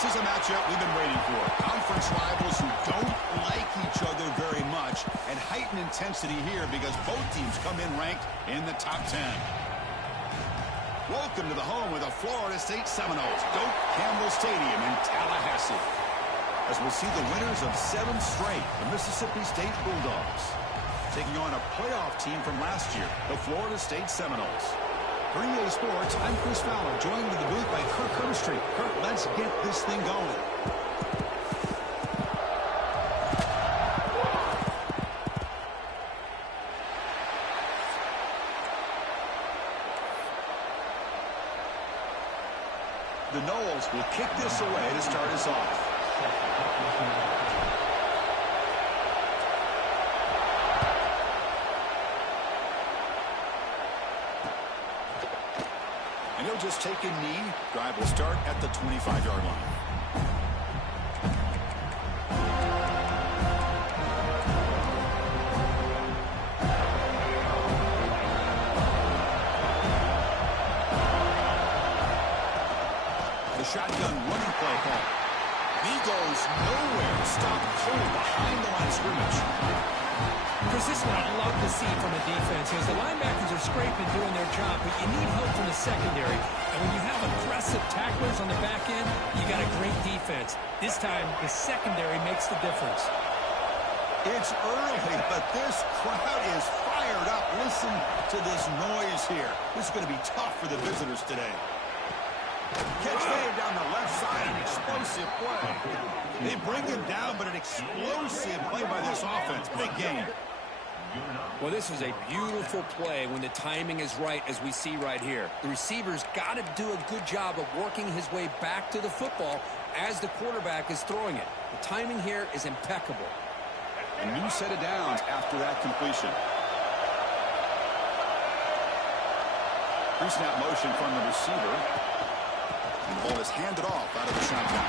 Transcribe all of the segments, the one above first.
This is a matchup we've been waiting for. Conference rivals who don't like each other very much, and heightened intensity here because both teams come in ranked in the top 10. Welcome to the home of the Florida State Seminoles, Doak Campbell Stadium in Tallahassee, as we'll see the winners of 7 straight, the Mississippi State Bulldogs, taking on a playoff team from last year, the Florida State Seminoles. For EA Sports, I'm Chris Fowler, joined in the booth by Kirk Herbstreit. Kirk, let's get this thing going. The Noles will kick this away to start us off. And he'll just take a knee. Drive will start at the 25-yard line. The shotgun running play call. He goes nowhere. Stop cold behind the line of scrimmage. Chris, this is what I love to see from a defense. As the linebackers are scraping, doing their job, but you need help from the secondary. And when you have aggressive tacklers on the back end, you got a great defense. This time, the secondary makes the difference. It's early, but this crowd is fired up. Listen to this noise here. This is going to be tough for the visitors today. Catch made down the left side, an explosive play. They bring him down, but an explosive play by this offense. Big game. Well, this is a beautiful play when the timing is right, as we see right here. The receiver's got to do a good job of working his way back to the football as the quarterback is throwing it. The timing here is impeccable. A new set of downs after that completion. Pre-snap motion from the receiver. And the ball is handed off out of the shotgun.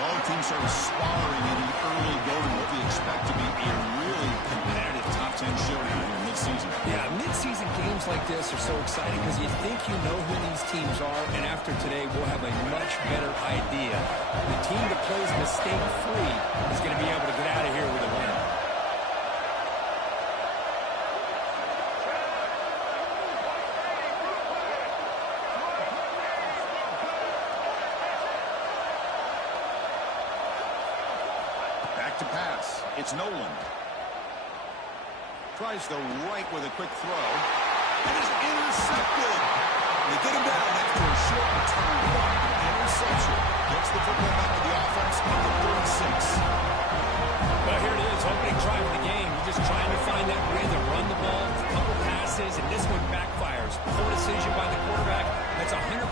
Both teams are sparring in the early going. What we expect to be a really competitive top 10 showdown in mid-season. Yeah, mid-season games like this are so exciting because you think you know who these teams are, and after today we'll have a much better idea. The team that plays mistake-free is going to be able to get out of here with a win. To pass. It's Nolan. Tries the right with a quick throw. And is intercepted. They get him down after a short return. Interception. Gets the football back to the offense at the 36. Well, here it is, opening drive of the game. You're just trying to find that rhythm, run the ball, a couple passes, and this one backfires. Poor decision by the quarterback. That's 100%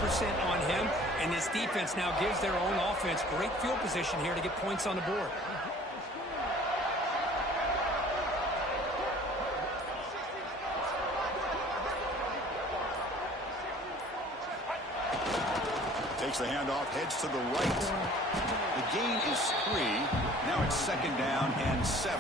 on him, and this defense now gives their own offense great field position here to get points on the board. Takes the handoff, heads to the right. The gain is 3. Now it's 2nd down and 7.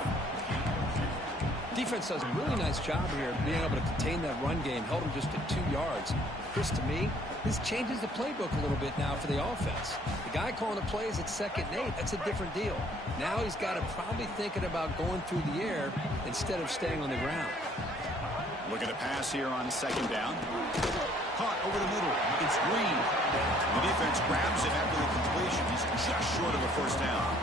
Defense does a really nice job here of being able to contain that run game. Held him just at 2 yards. Chris, to me, this changes the playbook a little bit now for the offense. The guy calling the plays at 2nd and 8, that's a different deal. Now he's got to probably thinking about going through the air instead of staying on the ground. Look at a pass here on 2nd down. Caught over the middle. It's Green. The defense grabs him after the completion. He's just short of a 1st down.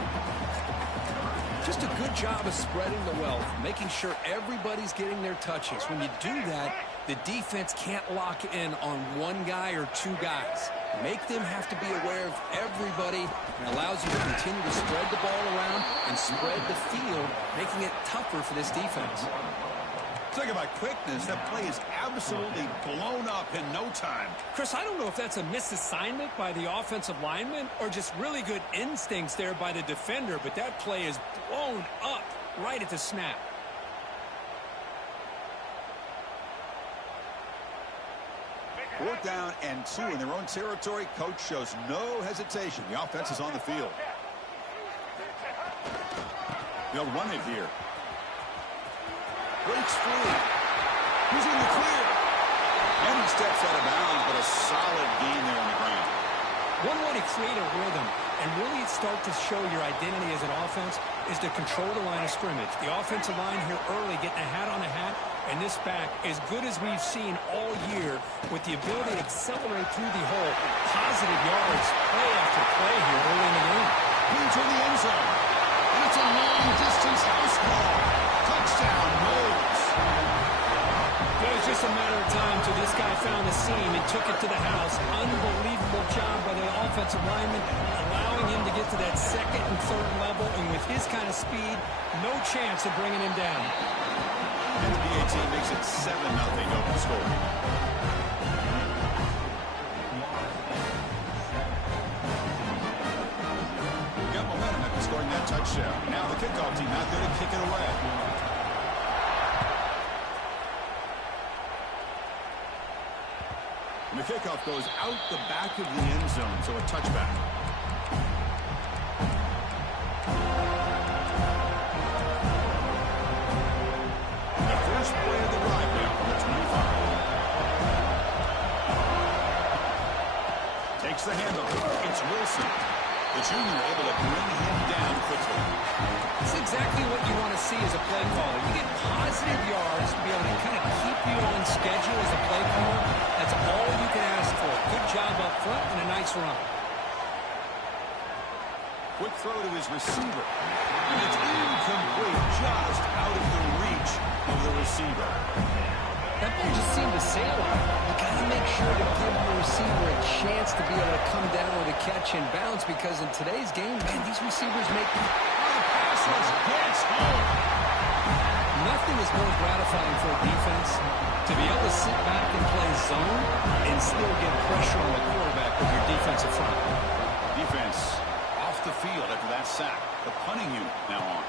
Just a good job of spreading the wealth, making sure everybody's getting their touches. When you do that, the defense can't lock in on one guy or 2 guys. Make them have to be aware of everybody, and allows you to continue to spread the ball around and spread the field, making it tougher for this defense. Talk about quickness. That play is absolutely blown up in no time. Chris, I don't know if that's a misassignment by the offensive lineman or just really good instincts there by the defender, but that play is blown up right at the snap. Fourth down and 2 in their own territory. Coach shows no hesitation. The offense is on the field. They'll run it here. Breaks free. He's in the clear. And he steps out of bounds, but a solid gain there on the ground. One way to create a rhythm and really start to show your identity as an offense is to control the line of scrimmage. The offensive line here early getting a hat on a hat, and this back as good as we've seen all year with the ability to accelerate through the hole. Positive yards, play after play here early in the game. Into the end zone. And it's a long-distance house call. Touchdown, Moles. It was just a matter of time till this guy found the seam and took it to the house. Unbelievable job by the offensive lineman, allowing him to get to that second and third level, and with his kind of speed, no chance of bringing him down. And the PAT makes it 7-0 open score. Got momentum after scoring that touchdown. Now the kickoff team out there to kick it away. And the kickoff goes out the back of the end zone, so a touchback. The first play of the drive now from the 25. Takes the handoff. It's Wilson. The junior able to bring him down quickly. It's exactly what you want to see as a play caller. You get positive yards to be able to kind of keep you on schedule as a play caller. That's all you can ask for. Good job up front and a nice run. Quick throw to his receiver. And it's incomplete, just out of the reach of the receiver. That ball just seemed to sail on. You got to make sure to give the receiver a chance to be able to come down with a catch and bounce, because in today's game, man, these receivers make The pass rush gets home. nothing is more gratifying for a defense to be able to sit back and play zone and still get pressure on the quarterback with your defensive front. Defense off the field after that sack. The punting unit now on.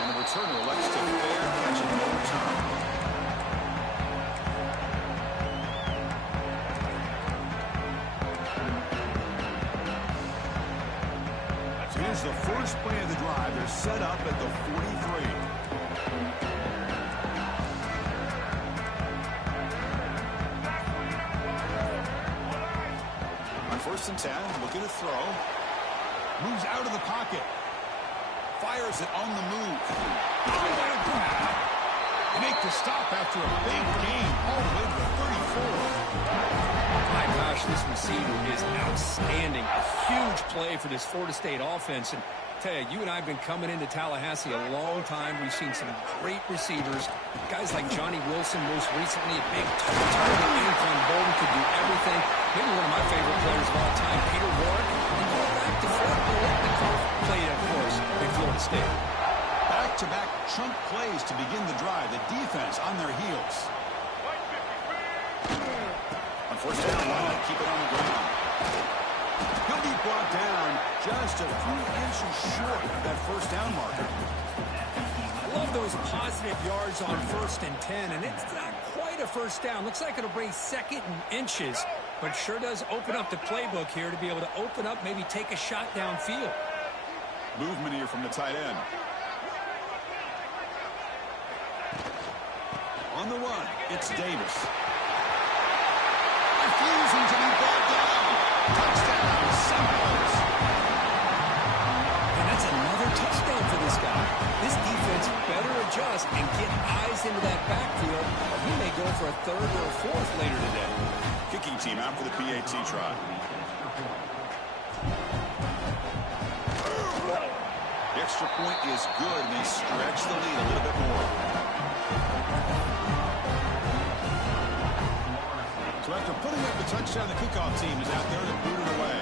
And the returner elects to fair catch and no return. Here's the first play of the drive. They're set up at the 43. On 1st and 10, looking to throw. Moves out of the pocket. Fires it on the move. Oh, what a grab. They make the stop after a big gain all the way to the 34. My gosh, this receiver is outstanding. A huge play for this Florida State offense. And I tell you, you and I have been coming into Tallahassee a long time. We've seen some great receivers. Guys like Johnny Wilson, most recently, a big target. Antoine Bolden could do everything. Maybe one of my favorite players of all time, Peter Warrick. And going back to Fort Biletnikoff, played, of course, in Florida State. Back-to-back chunk plays to begin the drive. The defense on their heels. On 1st down, why not keep it on the ground? He'll be brought down just a few inches short of that 1st down marker. I love those positive yards on 1st and 10, and it's not quite a 1st down. Looks like it'll bring 2nd and inches, but sure does open up the playbook here to be able to open up, maybe take a shot downfield. Movement here from the tight end. On the run, it's Davis. Refusing to be brought down. Touchdown, Seminoles. And that's another touchdown for this guy. This defense better adjust and get eyes into that backfield. He may go for a 3rd or a 4th later today. Kicking team out for the PAT try. The extra point is good, and they stretch the lead a little bit more. So after putting up the touchdown, the kickoff team is out there to boot it away.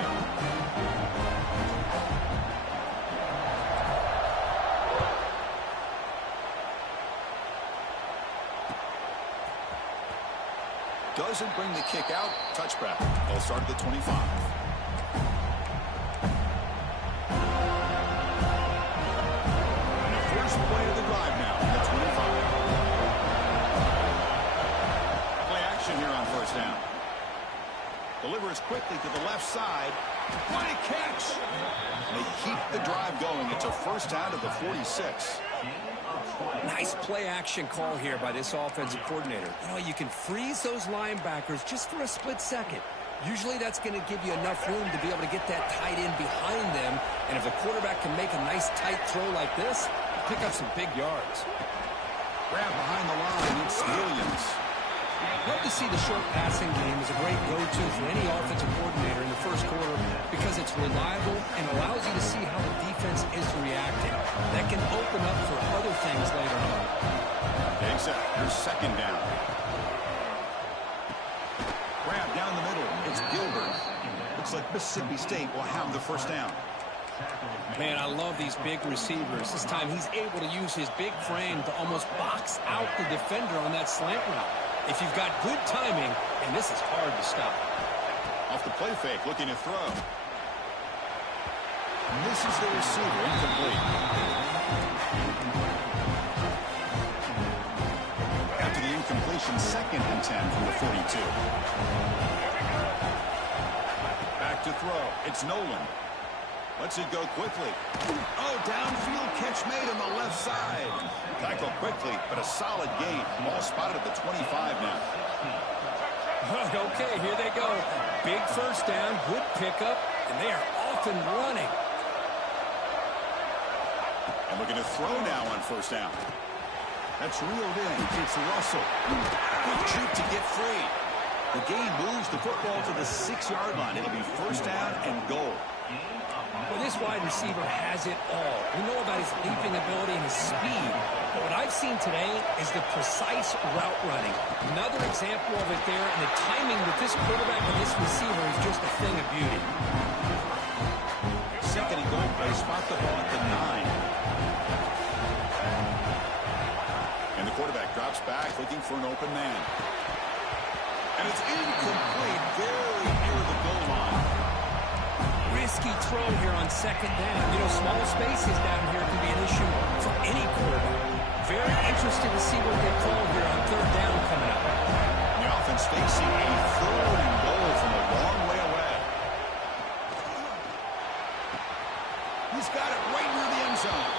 Doesn't bring the kick out. Touchback. They'll start at the 25. And the first play of the drive now at the 25. Play action here on 1st down. Delivers quickly to the left side. What a catch! And they keep the drive going. It's a 1st down to the 46. Nice play action call here by this offensive coordinator. You know, you can freeze those linebackers just for a split second. Usually that's going to give you enough room to be able to get that tight end behind them. And if the quarterback can make a nice tight throw like this, pick up some big yards. Grab behind the line. It's Williams. Love to see the short passing game as a great go-to for any offensive coordinator in the first quarter because it's reliable and allows you to see how the defense is reacting. That can open up for other things later on. Except your second down. Grab down the middle. It's Gilbert. Looks like Mississippi State will have the first down. Man, I love these big receivers. This time he's able to use his big frame to almost box out the defender on that slant route. If you've got good timing, and this is hard to stop. Off the play fake, looking to throw. Misses the receiver, incomplete. After the incompletion, 2nd and 10 from the 42. Back to throw. It's Nolan. Lets it go quickly. Oh, downfield catch made on the left side. Tackle quickly, but a solid gain. Ball spotted at the 25 now. Okay, here they go. Big first down, good pickup, and they are off and running. And looking to throw now on first down. That's reeled in. It's Russell. Good shoot to get free. The game moves the football to the 6-yard line. It'll be first down and goal. Well, this wide receiver has it all. We know about his leaping ability and his speed. But what I've seen today is the precise route running. Another example of it there, and the timing with this quarterback and this receiver is just a thing of beauty. 2nd and goal. They spot the ball at the 9. And the quarterback drops back, looking for an open man. And it's incomplete, very near the goal line. Risky throw here on 2nd down. You know, small spaces down here can be an issue for any quarterback. Very interested to see what they call here on 3rd down coming up. The offense facing a 3rd and goal from a long way away. He's got it right near the end zone.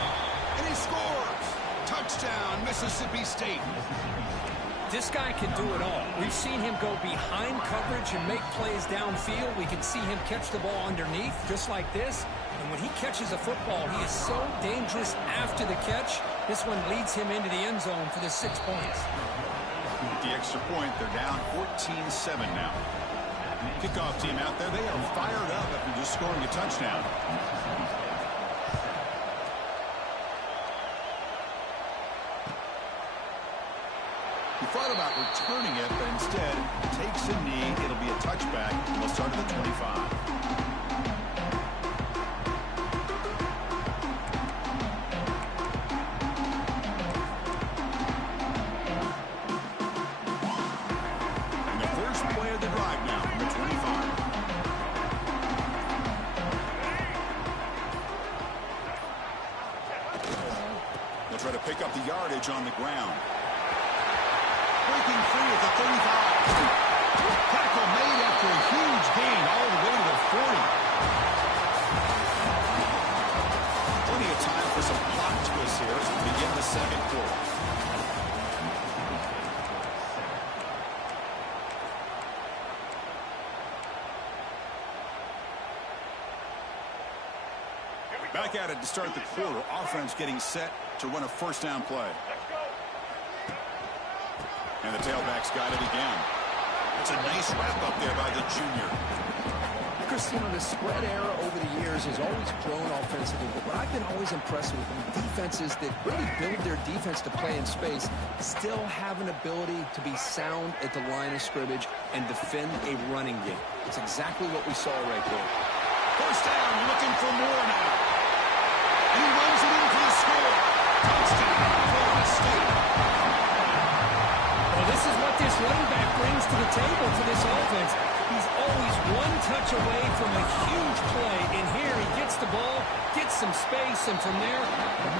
And he scores. Touchdown, Mississippi State. This guy can do it all. We've seen him go behind coverage and make plays downfield. We can see him catch the ball underneath, just like this. And when he catches a football, he is so dangerous after the catch. This one leads him into the end zone for the 6 points. With the extra point, they're down 14-7 now. Kickoff team out there, they are fired up after just scoring a touchdown. He thought about returning it, but instead takes a knee. It'll be a touchback, and they'll start at the 25. And the first play of the drive now from the 25. They'll try to pick up the yardage on the ground. Breaking free at the 35. Tackle made after a huge gain all the way to the 40. Plenty of time for some plot twists here as we begin the 2nd quarter. Back at it to start the quarter. Offense getting set to run a first down play. And the tailback's got it again. It's a nice wrap-up there by the junior. Christine, the spread era over the years has always grown offensively, but what I've been always impressed with defenses that really build their defense to play in space still have an ability to be sound at the line of scrimmage and defend a running game. It's exactly what we saw right there. First down, looking for more now. And he runs it in for the score. Touchdown, Florida State. Well, this is what this running back brings to the table for this offense. He's always one touch away from a huge play. And here he gets the ball, gets some space, and from there,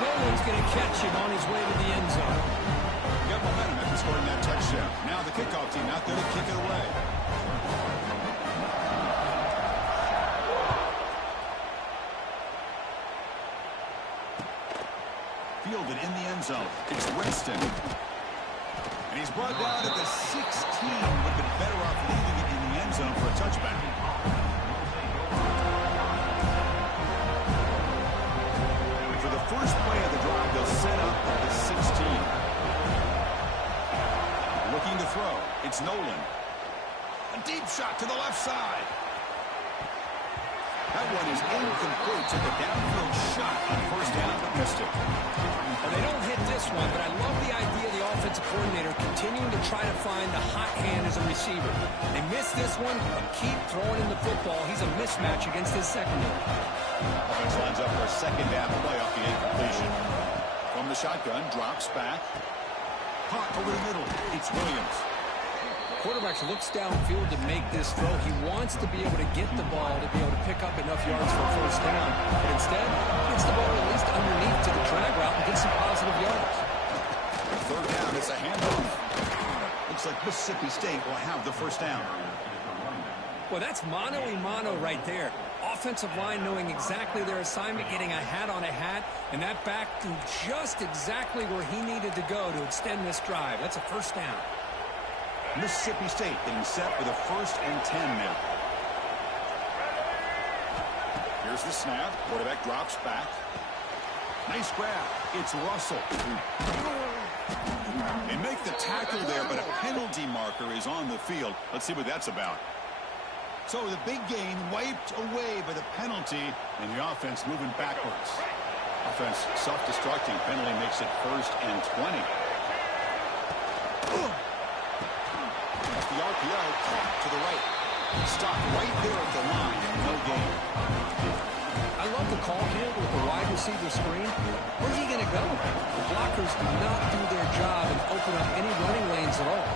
no one's going to catch him on his way to the end zone. Got momentum after scoring that touchdown. Now the kickoff team out there to kick it away. Fielded in the end zone. It's Winston. And he's brought down at the 16. Would have been better off leaving it in the end zone for a touchback. For the first play of the drive, they'll set up at the 16. Looking to throw. It's Nolan. A deep shot to the left side. That one is incomplete. Took a downfield shot on first down, but missed it. Well, they don't hit this one, but I love the idea of the offensive coordinator continuing to try to find the hot hand as a receiver. They missed this one, but keep throwing him the football. He's a mismatch against his secondary. Offense lines up for a second down play off the incompletion. From the shotgun, drops back. Caught over the middle. It's Williams. Quarterback looks downfield to make this throw. He wants to be able to get the ball to be able to pick up enough yards for a first down. But instead, gets the ball at least underneath to the drag route and gets some positive yards. Third down, it's a handoff. Looks like Mississippi State will have the first down. Well, that's mano-a-mano right there. Offensive line knowing exactly their assignment, getting a hat on a hat, and that back to just exactly where he needed to go to extend this drive. That's a first down. Mississippi State getting set for the 1st and 10 now. Here's the snap. Quarterback drops back. Nice grab. It's Russell. They make the tackle there, but a penalty marker is on the field. Let's see what that's about. So the big gain wiped away by the penalty, and the offense moving backwards. Offense self-destructing. Penalty makes it 1st and 20. The RPO caught to the right. Stopped right there at the line. No gain. I love the call here with the wide receiver screen. Where's he going to go? The blockers do not do their job and open up any running lanes at all.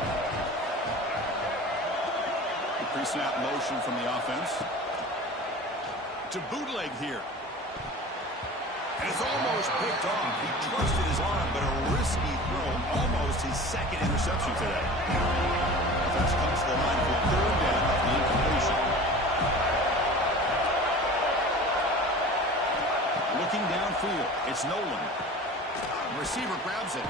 The pre-snap motion from the offense. To bootleg here. And it's almost picked off. He trusted his arm, but a risky throw. Almost his second interception today. Offense comes to the line for third down off the incompletion. Looking downfield, it's Nolan. The receiver grabs it.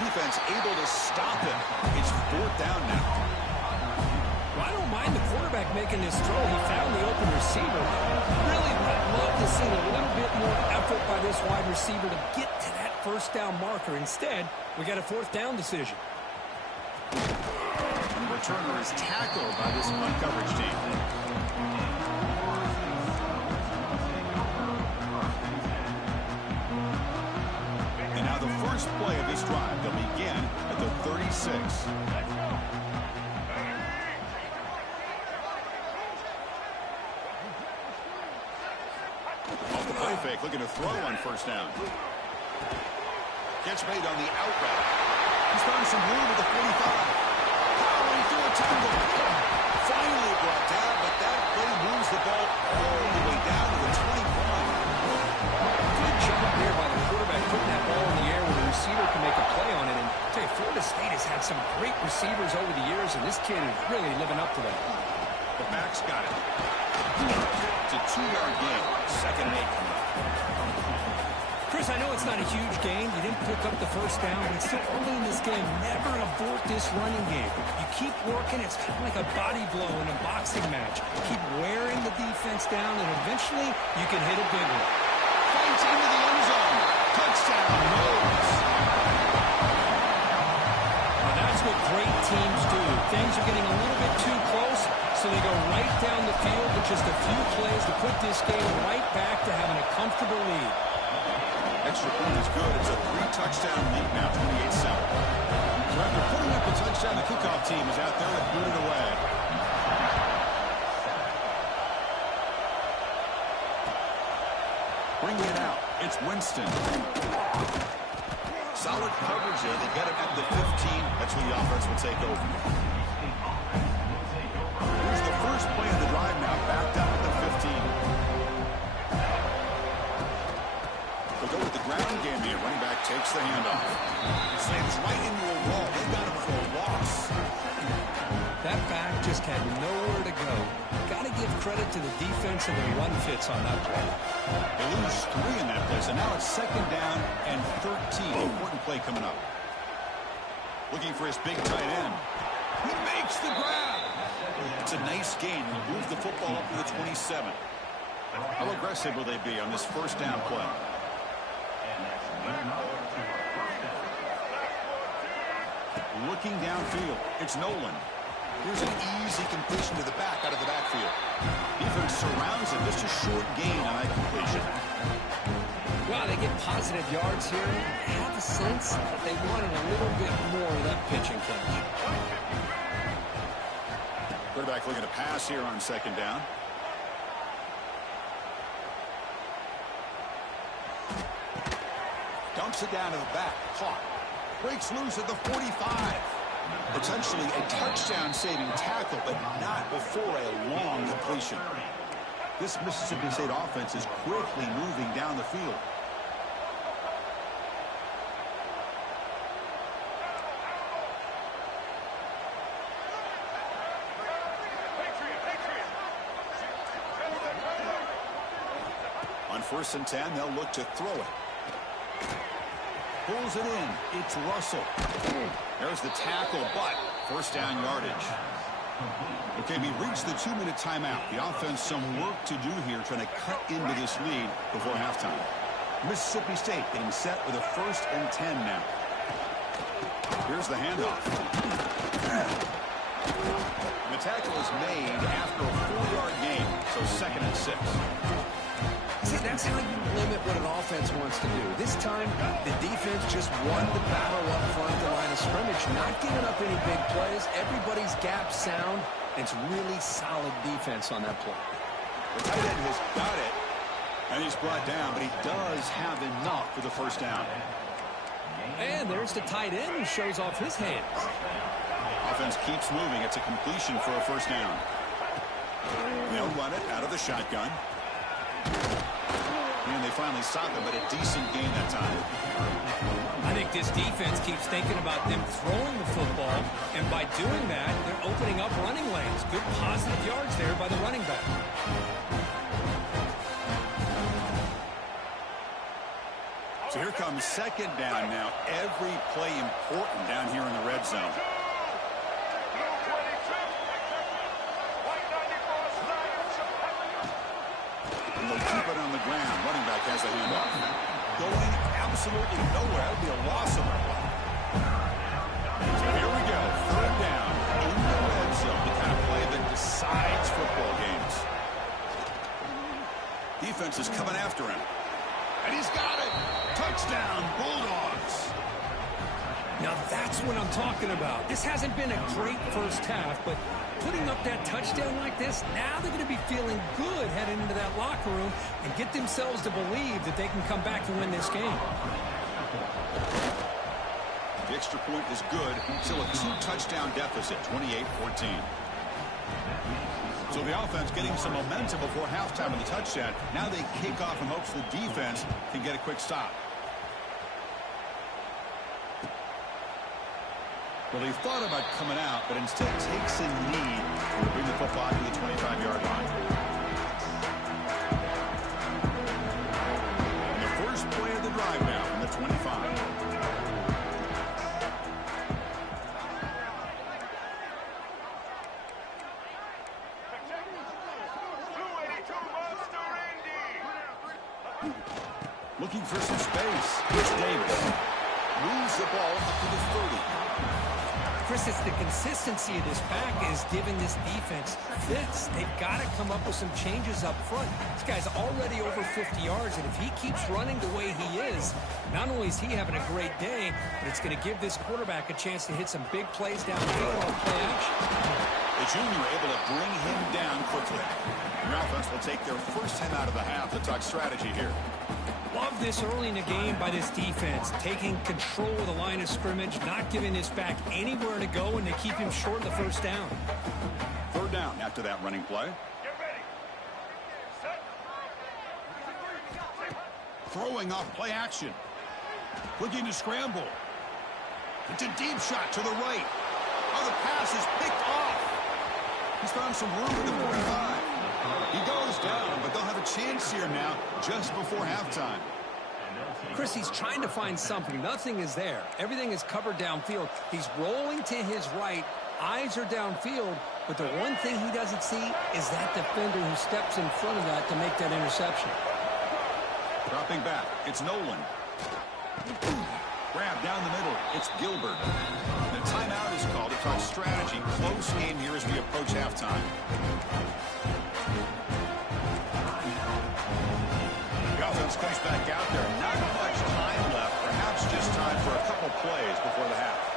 Defense able to stop it. It's 4th down now. Well, I don't mind the quarterback making this throw. He found the open receiver. Really would love to see a little bit more effort by this wide receiver to get to that first down marker. Instead, we got a 4th down decision. Returner is tackled by this punt coverage team. And now the first play of this drive. They'll begin at the 36. Off the play fake, looking to throw on first down. Catch made on the out route. He's found some room at the 45. Powering through a tangle. Finally brought down, but that play moves the ball all the way down to the 21. Good job there by the quarterback putting that ball in the air where the receiver can make a play on it. And I tell you, Florida State has had some great receivers over the years, and this kid is really living up to that. The back's got it. It's a 2-yard gain. 2nd and 8 coming up. Chris, I know it's not a huge game. You didn't pick up the first down, but it's still early in this game. Never abort this running game. You keep working. It's kind of like a body blow in a boxing match. Keep wearing the defense down, and eventually you can hit a big one. Fights into the end zone. Touchdown. Knowles. Now that's what great teams do. Things are getting a little bit too close, so they go right down the field with just a few plays to put this game right back to having a comfortable lead. Extra point is good. It's a 3-touchdown lead now, 28-7. So after putting up a touchdown, the kickoff team is out there to boot it away. Bringing it out. It's Winston. Solid coverage there. They get it at the 15. That's where the offense will take over. Here's the first play of the drive now. Backed up at the 15. Go with the ground game here. Running back takes the handoff. Slams right into a wall. They got him for a loss. That back just had nowhere to go. Got to give credit to the defense and the run fits on that play. They lose 3 in that play, so now it's 2nd down and 13. Important play coming up. Looking for his big tight end. He makes the grab. It's a nice gain. They'll move the football up to the 27. How aggressive will they be on this first down play? Looking downfield, it's Nolan. Here's an easy completion to the back out of the backfield. Defense surrounds him. Just a short gain on that completion. Wow, they get positive yards here. I have the sense that they wanted a little bit more of that pitch and catch. Quarterback looking to pass here on second down. Dumps it down to the back. Caught. Breaks loose at the 45. Potentially a touchdown-saving tackle, but not before a long completion. This Mississippi State offense is quickly moving down the field. On 1st and 10, they'll look to throw it. Pulls it in. It's Russell. There's the tackle, but first down yardage. Okay, we reached the 2-minute timeout. The offense some work to do here, trying to cut into this lead before halftime. Mississippi State getting set with a 1st and 10 now. Here's the handoff. And the tackle is made after a 4-yard gain, so 2nd and 6. See, that's how you limit what an offense wants to do. This time, the defense just won the battle up front at the line of scrimmage, not giving up any big plays. Everybody's gap sound. It's really solid defense on that play. The tight end has got it, and he's brought down, but he does have enough for the first down. And there's the tight end who shows off his hands. Offense keeps moving. It's a completion for a first down. They'll run it out of the shotgun. And they finally stop him, but a decent gain that time. I think this defense keeps thinking about them throwing the football, and by doing that, they're opening up running lanes. Good positive yards there by the running back. So here comes second down now. Every play important down here in the red zone. Keep it on the ground. Running back has a handoff. Going absolutely nowhere. That would be a loss of a play. So here we go. 3rd down in the red zone. The kind of play that decides football games. Defense is coming after him. And he's got it. Touchdown, Bulldogs. Now that's what I'm talking about. This hasn't been a great first half, but putting up that touchdown like this, now they're going to be feeling good heading into that locker room and get themselves to believe that they can come back and win this game. The extra point is good. Still a 2-touchdown deficit, 28-14. So the offense getting some momentum before halftime with the touchdown. Now they kick off in hopes the defense can get a quick stop. Well, he thought about coming out, but instead takes a knee to bring the football to the 25-yard line. And the first play of the drive now from the 25. Looking for some space. It's Davis. Moves the ball up to the 30. Chris, it's the consistency of this back is giving this defense fits. They've got to come up with some changes up front. This guy's already over 50 yards, and if he keeps running the way he is, not only is he having a great day, but it's going to give this quarterback a chance to hit some big plays downfield on play action. The junior able to bring him down quickly. The offense will take their first 10 out of the half to talk strategy here. Love this early in the game by this defense, taking control of the line of scrimmage, not giving this back anywhere to go, and to keep him short of the first down. 3rd down after that running play. Throwing off play action. Looking to scramble. It's a deep shot to the right. Oh, the pass is picked off. He's found some room at the 45. He goes down, but they'll have a chance here now just before halftime. Chris, he's trying to find something. Nothing is there. Everything is covered downfield. He's rolling to his right, eyes are downfield, but the one thing he doesn't see is that defender who steps in front of that to make that interception. Dropping back, it's Nolan. Grab down the middle, it's Gilbert. The timeout is called to talk strategy. Close game here as we approach halftime. The offense comes back out there. Not much time left. Perhaps just time for a couple plays before the half.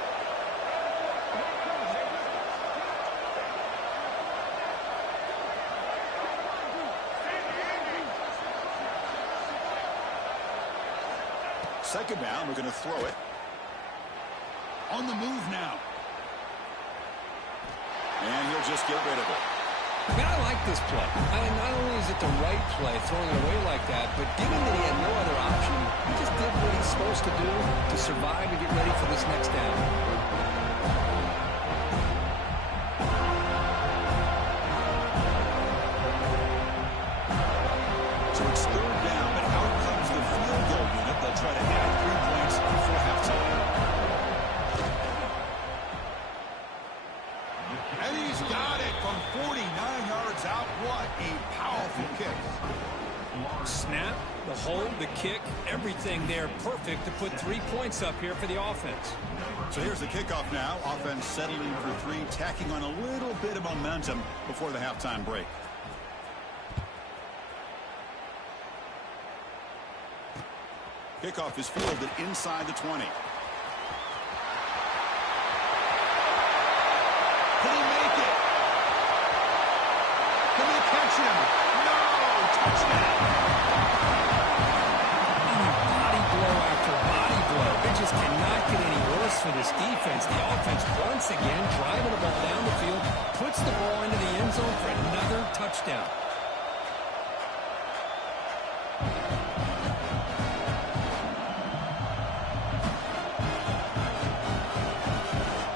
Second down, we're going to throw it. On the move now. And he'll just get rid of it. I mean, I like this play. Not only is it the right play, throwing it away like that, but given that he had no other option, he just did what he's supposed to do to survive and get ready for this next down. So it's third down, but out comes the field goal unit. They'll try to add 3 points before halftime. And he's got it from 49 yards out. What a powerful kick. Snap, the hold, the kick, everything there perfect to put 3 points up here for the offense. So here's the kickoff now. Offense settling for 3, tacking on a little bit of momentum before the halftime break. Kickoff is fielded inside the 20. Can he make it? Can they catch him? No! Touchdown! Body blow after body blow. It just cannot get any worse for this defense. The offense once again driving the ball down the field, puts the ball into the end zone for another touchdown.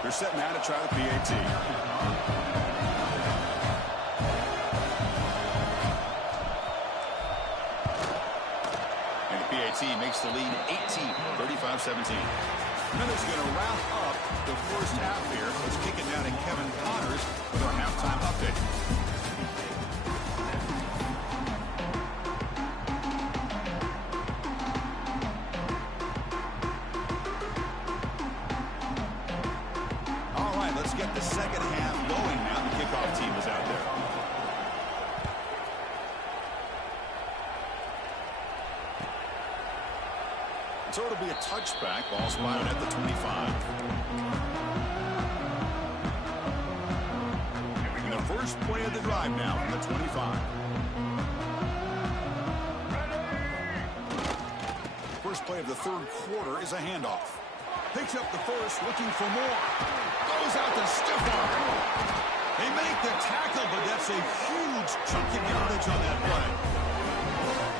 They're setting out to try the PAT. And the PAT makes the lead 18, 35-17. Minutes going to wrap up the first half here. Let's kick it down to Kevin Connors with our halftime update. Get the second half going now. The kickoff team is out there. So it'll be a touchback. Ball spotted at the 25. And the first play of the drive now from the 25. First play of the third quarter is a handoff. Picks up the first, looking for more. Goes out the stiff arm. They make the tackle, but that's a huge chunk of yardage on that play.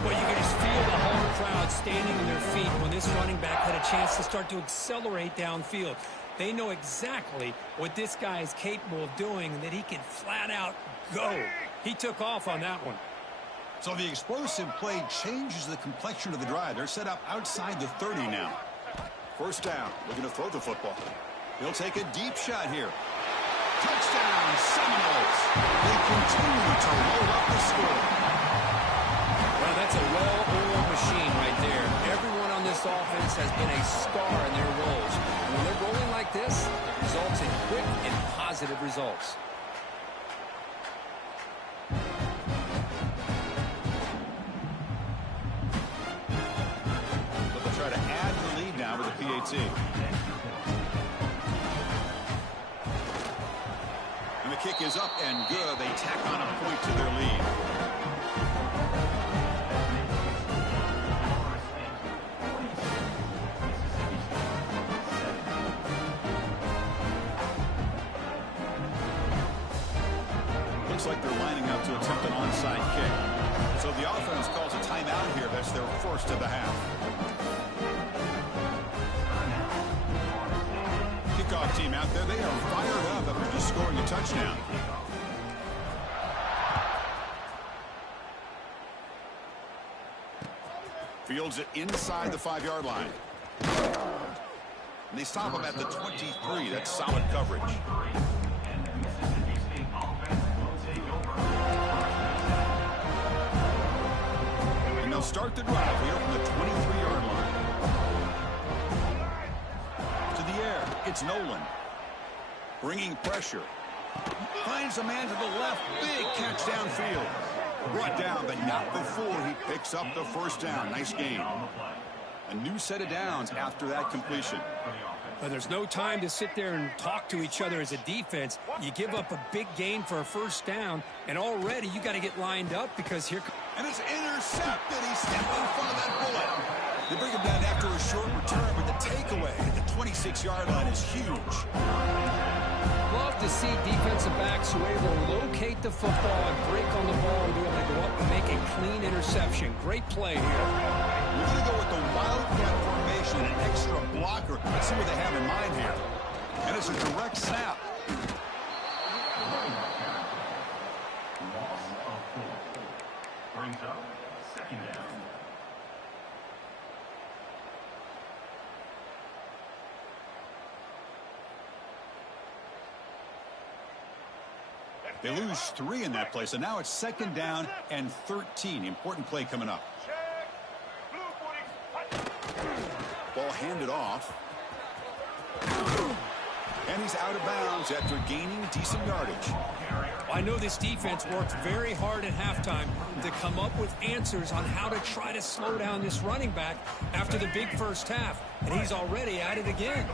Well, you can just feel the whole crowd standing on their feet when this running back had a chance to start to accelerate downfield. They know exactly what this guy is capable of doing and that he can flat out go. He took off on that one. So the explosive play changes the complexion of the drive. They're set up outside the 30 now. First down, looking to throw the football. He'll take a deep shot here. Touchdown, Seminoles. They continue to roll up the score. Well, that's a well-oiled machine right there. Everyone on this offense has been a star in their roles. And when they're rolling like this, it results in quick and positive results. Try to add the lead now with the PAT. And the kick is up and good. They tack on a point to their lead. Looks like they're lining up to attempt an onside kick. So the offense calls a timeout here. That's their first of the half. Kickoff team out there. They are fired up after just scoring a touchdown. Fields it inside the 5-yard line. And they stop him at the 23. That's solid coverage. start the drive here from the 23-yard line. To the air, it's Nolan. Bringing pressure. Finds a man to the left. Big catch downfield. Brought down, but not before he picks up the first down. Nice game. A new set of downs after that completion. But there's no time to sit there and talk to each other as a defense. You give up a big gain for a first down, and already you got to get lined up because here... And it's intercepted. He stepped in front of that bullet. They bring him down after a short return, but the takeaway at the 26-yard line is huge. Love to see defensive backs who are able to locate the football and break on the ball and be able to go up and make a clean interception. Great play here. We're going to go with the wildcat formation, an extra blocker. Let's see what they have in mind here. And it's a direct snap. Brings up second down. They lose 3 in that play, so now it's second down and 13. Important play coming up. Ball handed off. And he's out of bounds after gaining decent yardage. I know this defense worked very hard at halftime to come up with answers on how to try to slow down this running back after the big first half, and he's already at it again.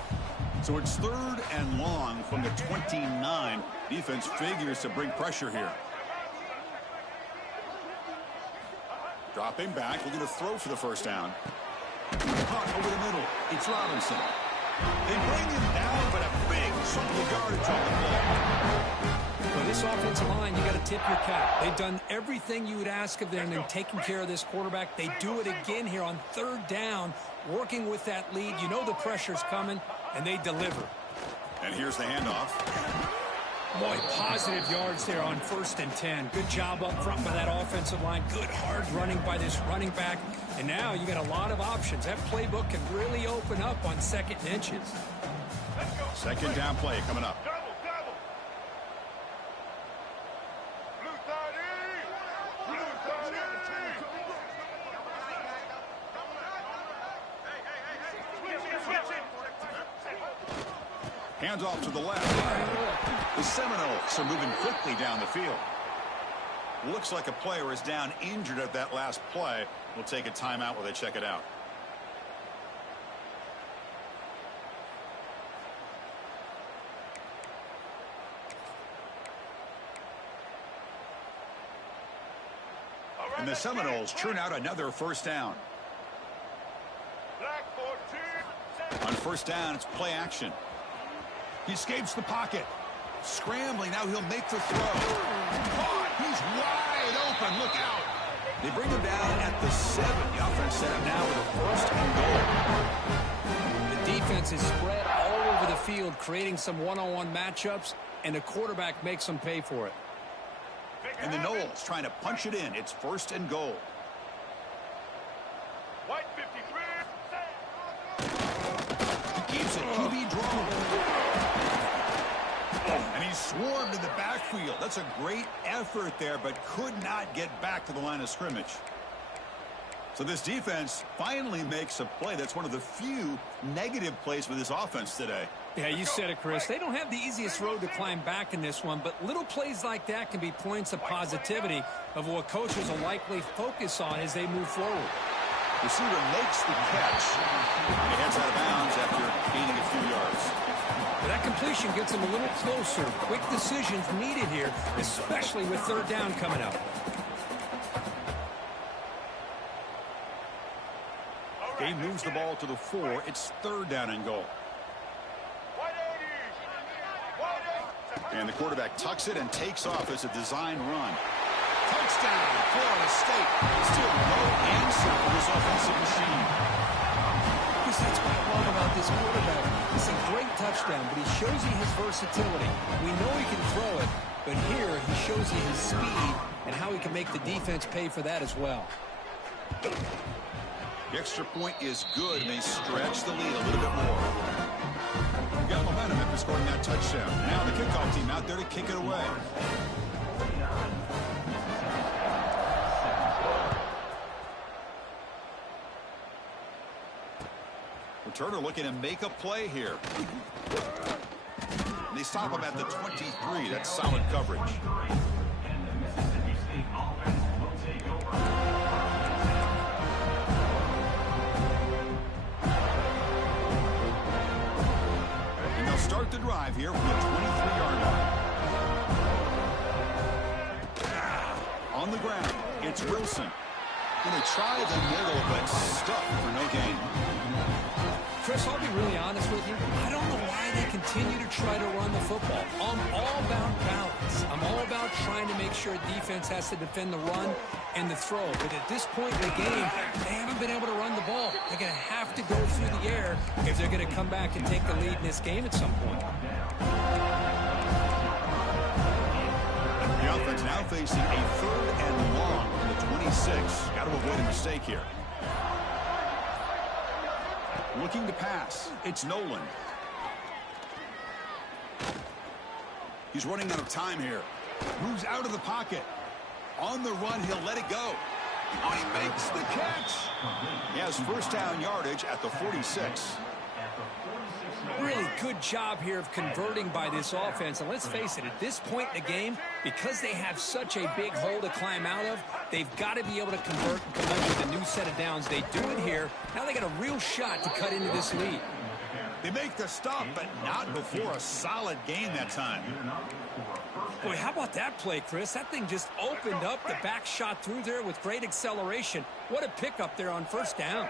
So it's 3rd and long from the 29. Defense figures to bring pressure here. Dropping back, looking to throw for the first down. Caught over the middle. It's Robinson. They bring him down, but a big chunk of yardage on the ball. Well, this offensive line, you got to tip your cap. They've done everything you would ask of them in taking care of this quarterback. They do it again here on 3rd down, working with that lead. You know the pressure's coming, and they deliver. And here's the handoff. Boy, positive yards there on 1st and 10. Good job up front by that offensive line. Good hard running by this running back. And now you got a lot of options. That playbook can really open up on 2nd and inches. Second down play coming up. Hands off to the left. The Seminoles are moving quickly down the field. Looks like a player is down injured at that last play. We'll take a timeout while they check it out. And the Seminoles churn out another first down. On first down, it's play action. He escapes the pocket. Scrambling, now he'll make the throw. Caught, he's wide open, look out. They bring him down at the 7. The offense set up now with a 1st and goal. The defense is spread all over the field, creating some one-on-one matchups, and the quarterback makes them pay for it. And the Noles trying to punch it in. It's 1st and goal. White 53. He keeps it QB draw. And he's swarmed in the backfield. That's a great effort there, but could not get back to the line of scrimmage. So this defense finally makes a play. That's one of the few negative plays for this offense today. Yeah, you said it, Chris. They don't have the easiest road to climb back in this one, but little plays like that can be points of positivity of what coaches will likely focus on as they move forward. Receiver makes the catch. He heads out of bounds after gaining a few yards. But that completion gets him a little closer. Quick decisions needed here, especially with 3rd down coming up. He moves the ball to the 4. It's 3rd down and goal. And the quarterback tucks it and takes off as a design run. Touchdown, Florida State. Still no answer for this offensive machine. Chris, that's what I love about this quarterback. It's a great touchdown, but he shows you his versatility. We know he can throw it, but here he shows you his speed and how he can make the defense pay for that as well. The extra point is good, and they stretch the lead a little bit more. We've got momentum after scoring that touchdown. Now the kickoff team out there to kick it away. Returner looking to make a play here. And they stop him at the 23. That's solid coverage. And they'll start the drive here from the 23-yard line. On the ground, it's Wilson. And they try the middle, but stuck for no gain. Chris, I'll be really honest with you. I don't know why they continue to try to run the football. I'm all about balance. I'm all about trying to make sure defense has to defend the run and the throw. But at this point in the game, they haven't been able to run the ball. They're going to have to go through the air if they're going to come back and take the lead in this game at some point. The offense now facing a 3rd and long from the 26. Got to avoid a mistake here. Looking to pass. It's Nolan. He's running out of time here. Moves out of the pocket. On the run, he'll let it go. Oh, he makes the catch. He has first down yardage at the 46. Really good job here of converting by this offense. And let's face it, at this point in the game, because they have such a big hole to climb out of, they've got to be able to convert and come up with a new set of downs. They do it here. Now they got a real shot to cut into this lead. They make the stop, but not before a solid gain that time. Boy, how about that play, Chris? That thing just opened up. The back shot through there with great acceleration. What a pickup there on first down.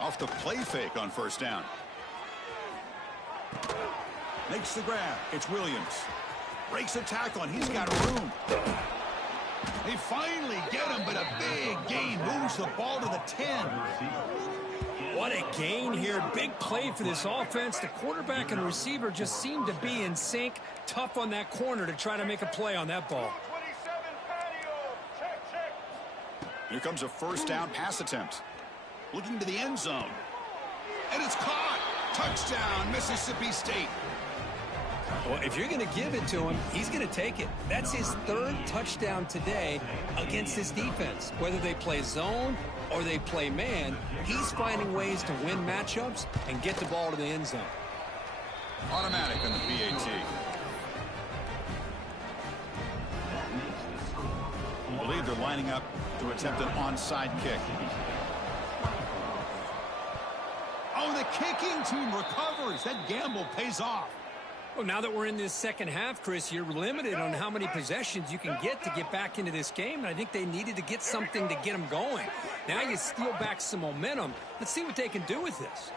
Off the play fake on first down. Makes the grab. It's Williams. Breaks a tackle, and he's got room. They finally get him, but a big gain moves the ball to the 10. What a gain here. Big play for this offense. The quarterback and receiver just seem to be in sync. Tough on that corner to try to make a play on that ball. Here comes a first down pass attempt. Looking to the end zone. And it's caught. Touchdown, Mississippi State. Well, if you're going to give it to him, he's going to take it. That's his 3rd touchdown today against this defense. Whether they play zone or they play man, he's finding ways to win matchups and get the ball to the end zone. Automatic on the PAT. I believe they're lining up to attempt an onside kick. Oh, the kicking team recovers. That gamble pays off. Well, now that we're in this second half, Chris, you're limited on how many possessions you can get to get back into this game, and I think they needed to get something to get them going. Now you steal back some momentum. Let's see what they can do with this.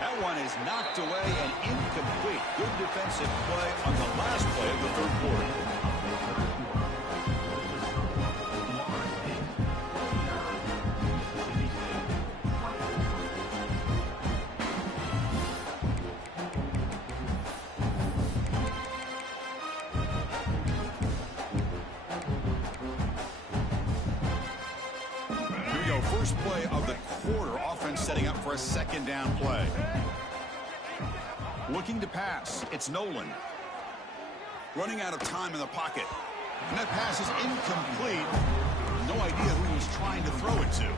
That one is knocked away and incomplete. Good defensive play on the last play of the 3rd quarter. First play of the quarter. Offense setting up for a 2nd down play. Looking to pass. It's Nolan. Running out of time in the pocket. And that pass is incomplete. No idea who he's trying to throw it to.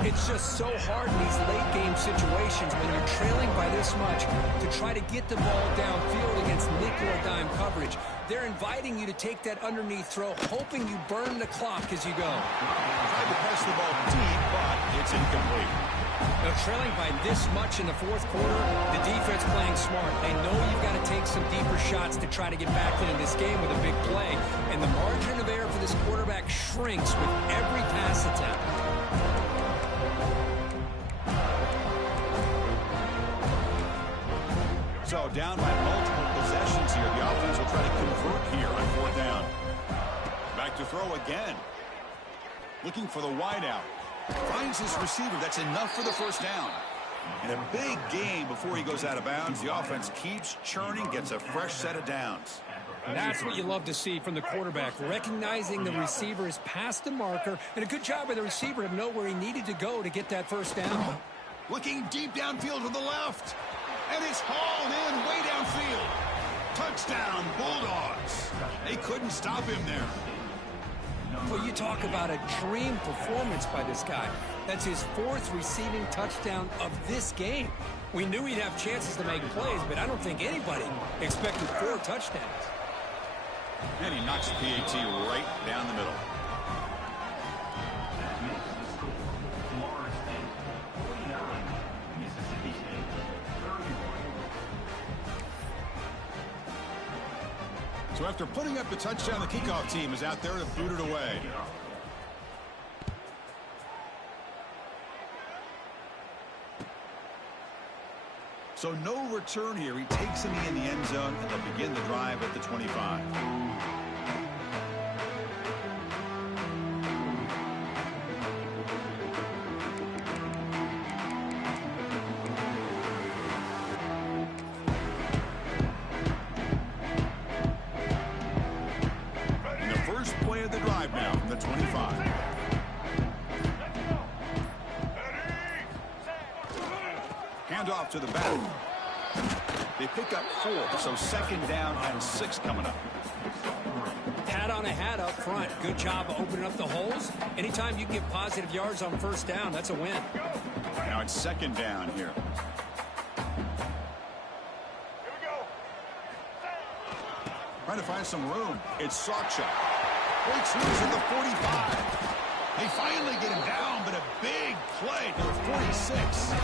It's just so hard in these late game situations when you're trailing by this much to try to get the ball downfield against nickel or dime coverage. They're inviting you to take that underneath throw, hoping you burn the clock as you go. Tried to press the ball deep, but it's incomplete. Now, trailing by this much in the 4th quarter, the defense playing smart. They know you've got to take some deeper shots to try to get back into this game with a big play. And the margin of error for this quarterback shrinks with every pass attempt. So down by multiple possessions here. The offense will try to convert here on 4th down. Back to throw again. Looking for the wideout. Finds his receiver. That's enough for the first down. And a big gain before he goes out of bounds. The offense keeps churning, gets a fresh set of downs. That's what you love to see from the quarterback, recognizing the receiver is past the marker, and a good job by the receiver to know where he needed to go to get that first down. Looking deep downfield to the left. And it's hauled in way downfield. Touchdown, Bulldogs. They couldn't stop him there. Well, you talk about a dream performance by this guy. That's his 4th receiving touchdown of this game. We knew he'd have chances to make plays, but I don't think anybody expected 4 touchdowns. And he knocks the PAT right down the middle. So after putting up the touchdown, the kickoff team is out there to boot it away. So no return here. He takes him in the end zone, and they'll begin the drive at the 25. And the first play of the drive now from the 25. Handoff to the back. They pick up 4, so 2nd down and 6 coming up. Hat on a hat up front. Good job of opening up the holes. Anytime you get positive yards on 1st down, that's a win. Now it's 2nd down here. Trying to find some room. It's Sawchuk. Breaks loose at the 45. They finally get him down, but a big play to the 46.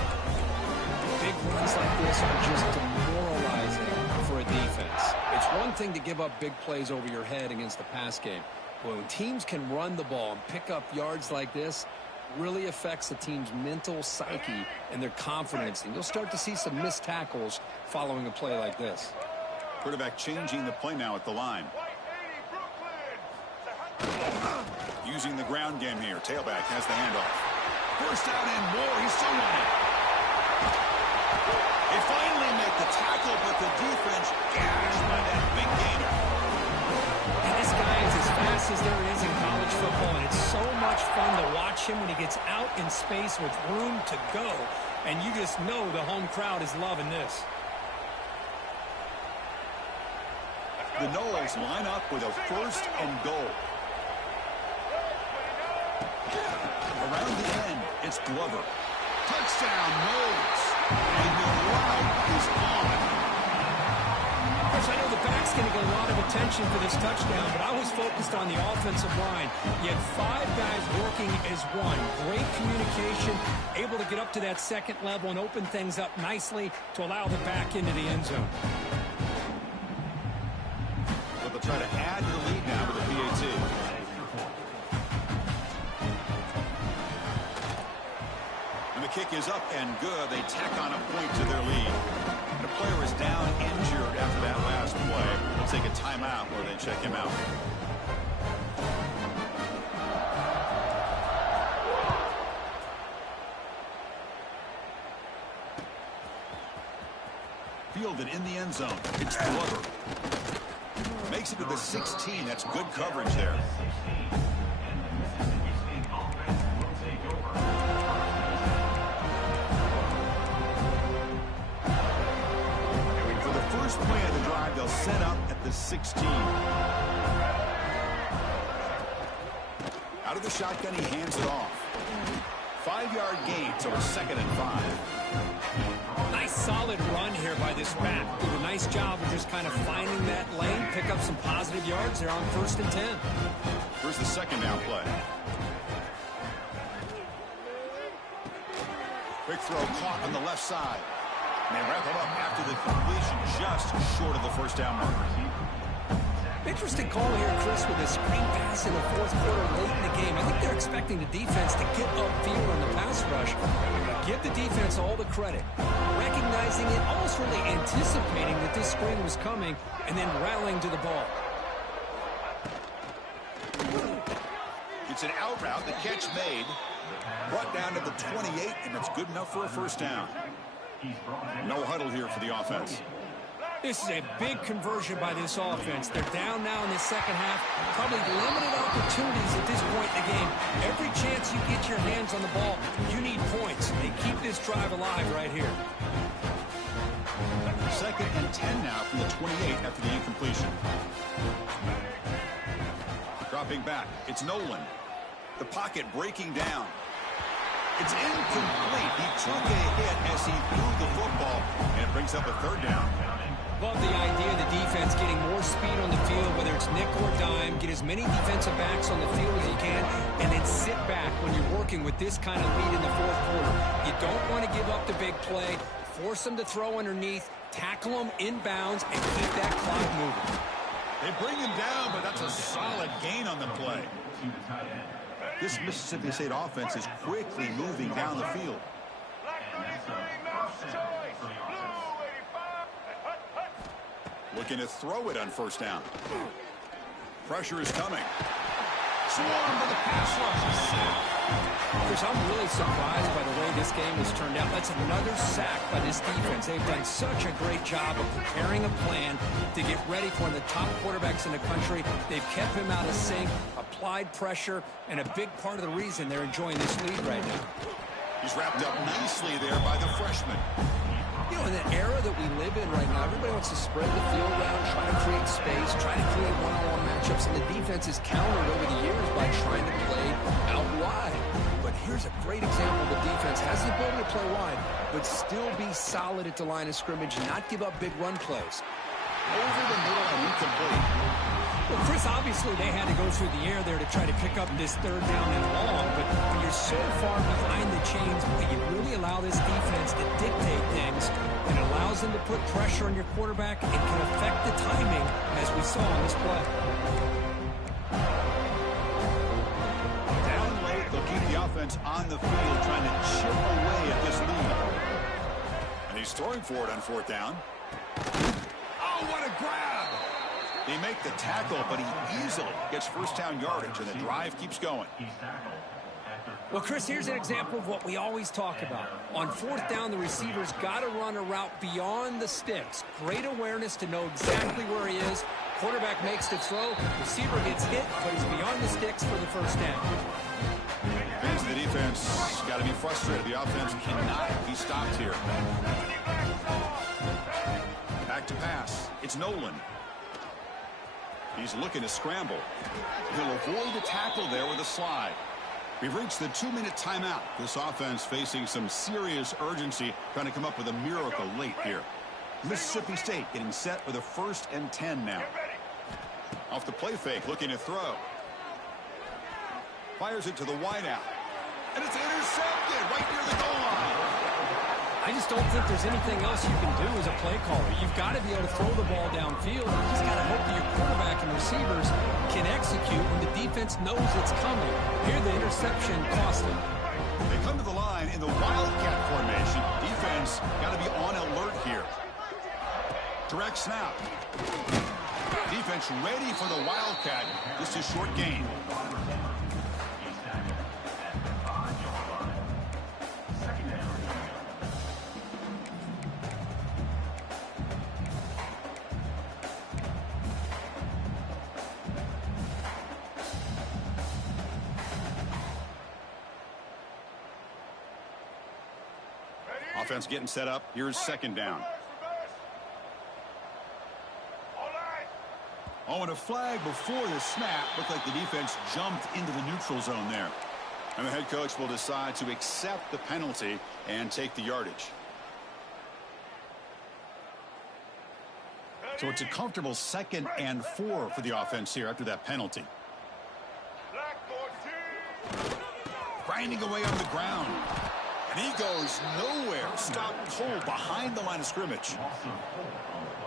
Big runs like this are just demoralizing for a defense. It's one thing to give up big plays over your head against the pass game. But when teams can run the ball and pick up yards like this, really affects the team's mental psyche and their confidence. And you'll start to see some missed tackles following a play like this. Quarterback changing the play now at the line. Using the ground game here. Tailback has the handoff. First down and more. He's still running. They finally make the tackle, but the defense gashed by that big gainer. And this guy is as fast as there is in college football, and it's so much fun to watch him when he gets out in space with room to go. And you just know the home crowd is loving this. The Knowles line up with a 1st and goal. Around the end, it's Glover. Touchdown, Knowles. And the route is on. Coach, I know the back's going to get a lot of attention for this touchdown, but I was focused on the offensive line. You had 5 guys working as one. Great communication, able to get up to that 2nd level and open things up nicely to allow the back into the end zone. But they'll try to add to the lead now with the PAT. Kick is up and good. They tack on a point to their lead. The player is down injured after that last play. They'll take a timeout where they check him out. Fielded in the end zone. It's Glover. Makes it to the 16. That's good coverage there. First play of the drive, they'll set up at the 16. Out of the shotgun, he hands it off. 5-yard gain, so it's 2nd and 5. Nice solid run here by this back. Did a nice job of just kind of finding that lane, pick up some positive yards there on 1st and 10. Here's the 2nd down play. Quick throw caught on the left side. And they wrap him up after the completion, just short of the 1st down marker. Interesting call here, Chris, with a screen pass in the 4th quarter late in the game. I think they're expecting the defense to get upfield on the pass rush. Give the defense all the credit. Recognizing it, almost really anticipating that this screen was coming, and then rallying to the ball. It's an out route, the catch made. Brought down to the 28, and it's good enough for a 1st down. No huddle here for the offense. This is a big conversion by this offense. They're down now in the 2nd half. Probably limited opportunities at this point in the game. Every chance you get your hands on the ball, you need points. They keep this drive alive right here. 2nd and 10 now from the 28 after the incompletion. Dropping back, it's Nolan. The pocket breaking down. It's incomplete. He took a hit as he threw the football, and it brings up a third down. Love the idea of the defense getting more speed on the field, whether it's nickel or dime, get as many defensive backs on the field as you can, and then sit back when you're working with this kind of lead in the fourth quarter. You don't want to give up the big play, force them to throw underneath, tackle them inbounds, and keep that clock moving. They bring him down, but that's a solid gain on the play. This Mississippi State offense is quickly moving down the field. Looking to throw it on first down. Pressure is coming. Swarm for the pass rush. Chris, I'm really surprised by the way this game has turned out. That's another sack by this defense. They've done such a great job of preparing a plan to get ready for one of the top quarterbacks in the country. They've kept him out of sync, applied pressure, and a big part of the reason they're enjoying this lead right now. He's wrapped up nicely there by the freshman. You know, in the era that we live in right now, everybody wants to spread the field around, try to create space, try to create one-on-one matchups, and the defense is countered over the years by trying to play out wide. But here's a great example. The defense has the ability to play wide, but still be solid at the line of scrimmage, not give up big run plays. Over the middle and incomplete. Well, Chris, obviously they had to go through the air there to try to pick up this third down and long, but when you're so far behind the chains, you really allow this defense to dictate things. It allows them to put pressure on your quarterback and can affect the timing, as we saw on this play. Down late, they'll keep the offense on the field, trying to chip away at this lead. And he's throwing for it on fourth down. Oh, what a grab! They make the tackle, but he easily gets first down yardage, and the drive keeps going. Well, Chris, here's an example of what we always talk about. On fourth down, the receiver's got to run a route beyond the sticks. Great awareness to know exactly where he is. Quarterback makes the throw. Receiver gets hit, but he's beyond the sticks for the first down. Fans of the defense got to be frustrated. The offense cannot be stopped here. Back to pass. It's Nolan. He's looking to scramble. He'll avoid the tackle there with a slide. We've reached the 2-minute timeout. This offense facing some serious urgency, trying to come up with a miracle late here. Mississippi State getting set for the 1st and 10 now. Off the play fake, looking to throw. Fires it to the wideout. And it's intercepted right near the goal line. I just don't think there's anything else you can do as a play caller. You've got to be able to throw the ball downfield. You just got to hope that your quarterback and receivers can execute when the defense knows it's coming. Here, the interception cost them. They come to the line in the Wildcat formation. Defense got to be on alert here. Direct snap. Defense ready for the Wildcat. Just a short gain. Offense getting set up. Here's second down. Oh, and a flag before the snap. Looked like the defense jumped into the neutral zone there. And the head coach will decide to accept the penalty and take the yardage. So it's a comfortable 2nd and 4 for the offense here after that penalty. Grinding away on the ground. And he goes nowhere. Stopped cold behind the line of scrimmage.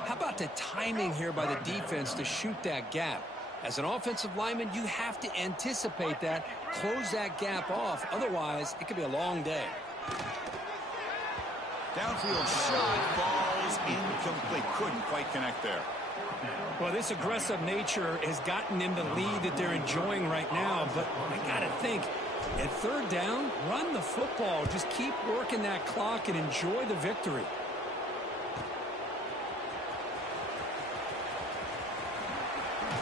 How about the timing here by the defense to shoot that gap? As an offensive lineman, you have to anticipate that, close that gap off. Otherwise, it could be a long day. Downfield shot, falls incomplete. Couldn't quite connect there. Well, this aggressive nature has gotten them the lead that they're enjoying right now, but I got to think, at third down, run the football. Just keep working that clock and enjoy the victory.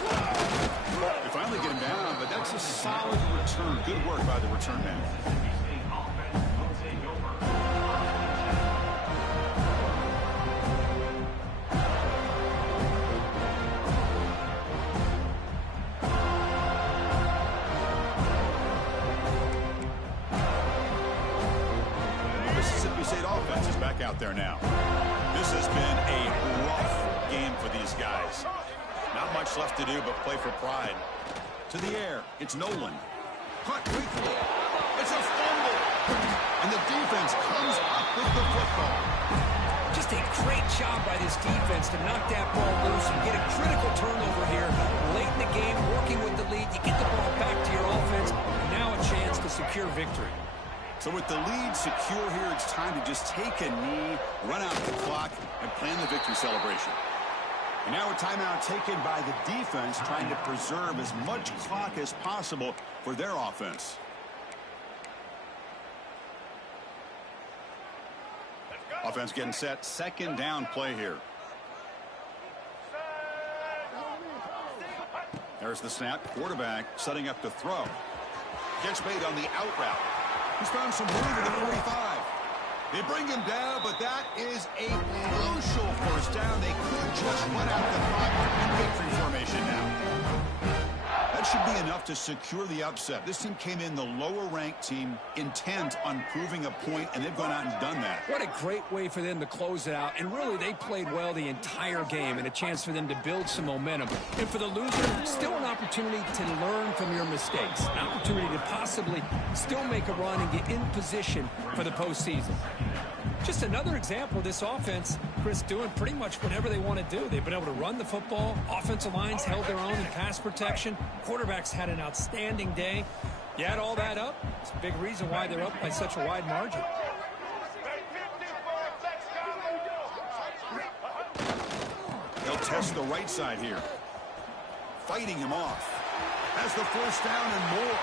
They finally get him down, but that's a solid return. Good work by the return man. out there now. This has been a rough game for these guys. Not much left to do but play for pride. To the air, it's Nolan. Caught quickly. It's a fumble. And the defense comes up with the football. Just a great job by this defense to knock that ball loose and get a critical turnover here late in the game, working with the lead. You get the ball back to your offense, and now a chance to secure victory. So with the lead secure here, it's time to just take a knee, run out the clock, and plan the victory celebration. And now a timeout taken by the defense, trying to preserve as much clock as possible for their offense. Offense getting set. Second down play here. There's the snap. Quarterback setting up to throw. Gets made on the out route. He's found some room at the 45. They bring him down, but that is a crucial first down. They could just run out the clock in victory formation now. That should be enough to secure the upset. This team came in the lower-ranked team, intent on proving a point, and they've gone out and done that. What a great way for them to close it out. And really, they played well the entire game, and a chance for them to build some momentum. And for the loser, still an opportunity to learn from your mistakes. An opportunity to possibly still make a run and get in position for the postseason. Just another example of this offense, Chris, doing pretty much whatever they want to do. They've been able to run the football. Offensive lines held their own in pass protection. Quarterbacks had an outstanding day. You add all that up, it's a big reason why they're up by such a wide margin. They'll test the right side here. Fighting him off. Has the first down and more.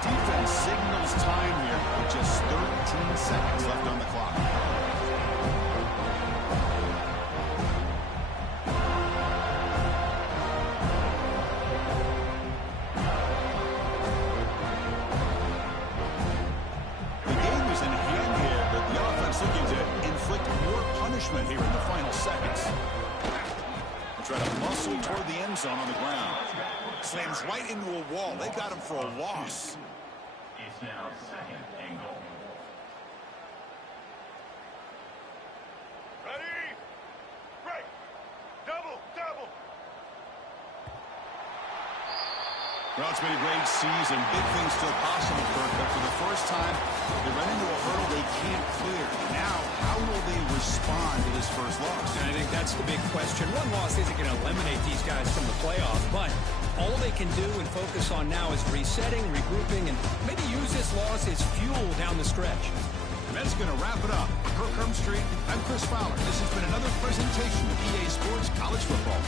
Defense signals time here with just 13 seconds left on the clock. The game is in hand here, but the offense looking to inflict more punishment here in the final seconds. They'll try to muscle toward the end zone on the ground. Slams right into a wall. They got him for a loss. It's now second and goal. Ready? Break. Double. Well, it's been a great season. Big things still possible, Kirk, but for the first time, they run into a hurdle they can't clear. Now, how will they respond to this first loss? And I think that's the big question. One loss isn't going to eliminate these guys from the playoffs, but all they can do and focus on now is resetting, regrouping, and maybe use this loss as fuel down the stretch. And that's going to wrap it up. For Kirk Street, I'm Chris Fowler. This has been another presentation of EA Sports College Football.